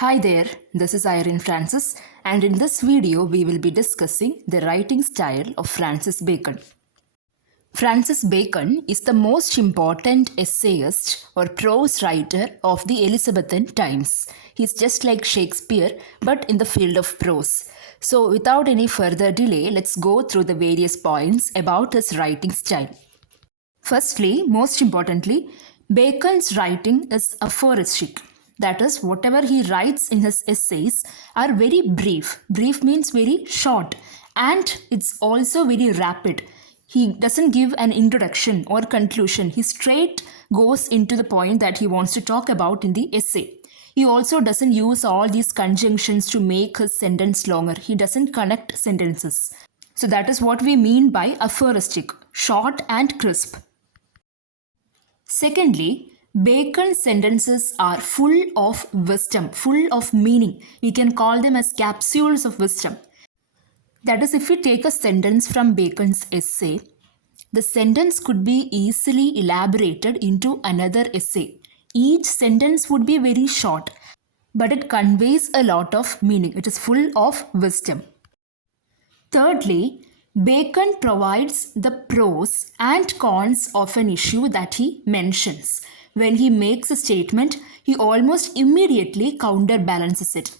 Hi there, this is Irene Francis, and in this video we will be discussing the writing style of Francis Bacon. Francis Bacon is the most important essayist or prose writer of the Elizabethan times. He's just like Shakespeare but in the field of prose. So without any further delay, let's go through the various points about his writing style. Firstly, most importantly, Bacon's writing is aphoristic. That is, whatever he writes in his essays are very brief. Brief means very short, and it's also very rapid. He doesn't give an introduction or conclusion. He straight goes into the point that he wants to talk about in the essay. He also doesn't use all these conjunctions to make his sentence longer. He doesn't connect sentences. So that is what we mean by aphoristic, short and crisp. Secondly, Bacon's sentences are full of wisdom, full of meaning. We can call them as capsules of wisdom. That is, if we take a sentence from Bacon's essay, the sentence could be easily elaborated into another essay. Each sentence would be very short, but it conveys a lot of meaning. It is full of wisdom. Thirdly, Bacon provides the pros and cons of an issue that he mentions. When he makes a statement, he almost immediately counterbalances it.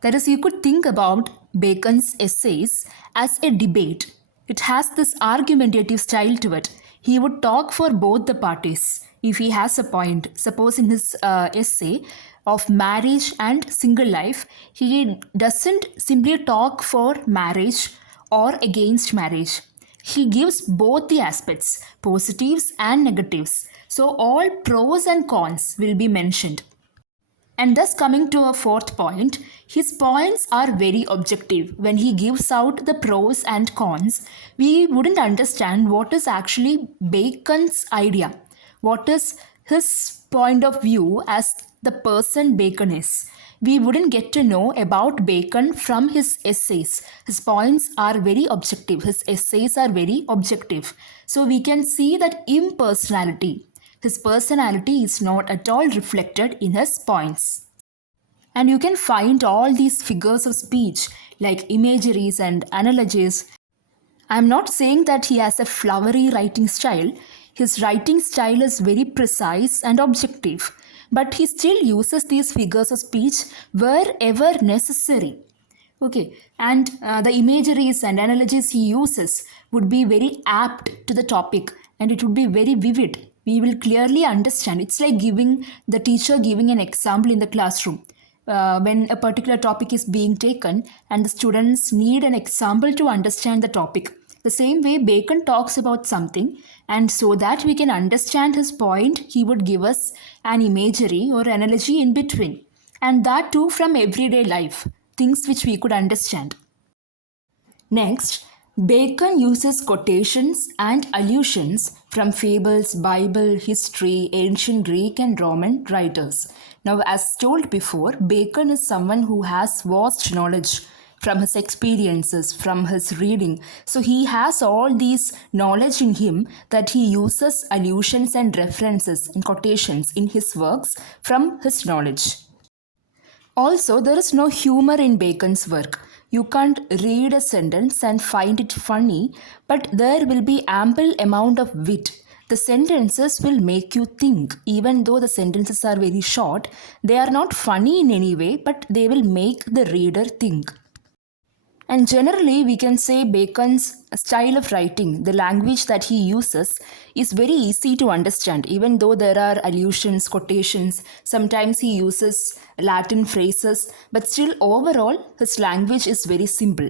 That is, you could think about Bacon's essays as a debate. It has this argumentative style to it. He would talk for both the parties. If he has a point, suppose in his essay of marriage and single life, he doesn't simply talk for marriage or against marriage. He gives both the aspects, positives and negatives. So all pros and cons will be mentioned. And thus coming to a fourth point, his points are very objective. When he gives out the pros and cons, we wouldn't understand what is actually Bacon's idea. What is his point of view as the person Bacon is. We wouldn't get to know about Bacon from his essays. His points are very objective. His essays are very objective. So we can see that impersonality. His personality is not at all reflected in his points. And you can find all these figures of speech like imageries and analogies. I'm not saying that he has a flowery writing style. His writing style is very precise and objective, but he still uses these figures of speech wherever necessary. Okay, and the imageries and analogies he uses would be very apt to the topic, and it would be very vivid. We will clearly understand. It's like the teacher giving an example in the classroom. When a particular topic is being taken and the students need an example to understand the topic. The same way Bacon talks about something, and so that we can understand his point, he would give us an imagery or analogy in between. And that too from everyday life, things which we could understand. Next, Bacon uses quotations and allusions from fables, Bible, history, ancient Greek and Roman writers. Now, as told before, Bacon is someone who has vast knowledge from his experiences, from his reading. So he has all these knowledge in him that he uses allusions and references and quotations in his works from his knowledge. Also, there is no humor in Bacon's work. You can't read a sentence and find it funny, but there will be ample amount of wit. The sentences will make you think. Even though the sentences are very short, they are not funny in any way, but they will make the reader think. And generally, we can say Bacon's style of writing, the language that he uses, is very easy to understand. Even though there are allusions, quotations, sometimes he uses Latin phrases, but still overall, his language is very simple.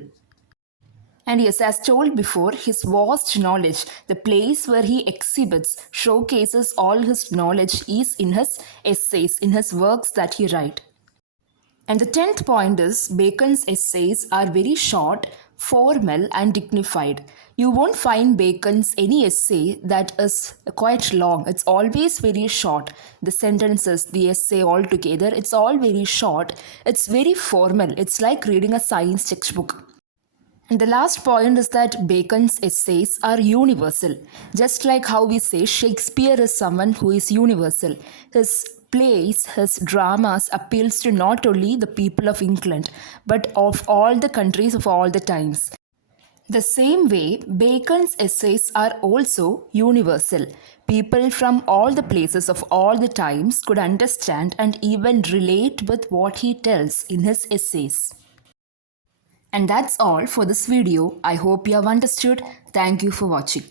And yes, as told before, his vast knowledge, the place where he exhibits, showcases all his knowledge is in his essays, in his works that he writes. And the 10th point is Bacon's essays are very short, formal and dignified. You won't find Bacon's any essay that is quite long. It's always very short. The sentences, the essay all together, it's all very short. It's very formal. It's like reading a science textbook. And the last point is that Bacon's essays are universal. Just like how we say Shakespeare is someone who is universal. His plays, his dramas appeals to not only the people of England but of all the countries of all the times. The same way, Bacon's essays are also universal. People from all the places of all the times could understand and even relate with what he tells in his essays. And that's all for this video. I hope you have understood. Thank you for watching.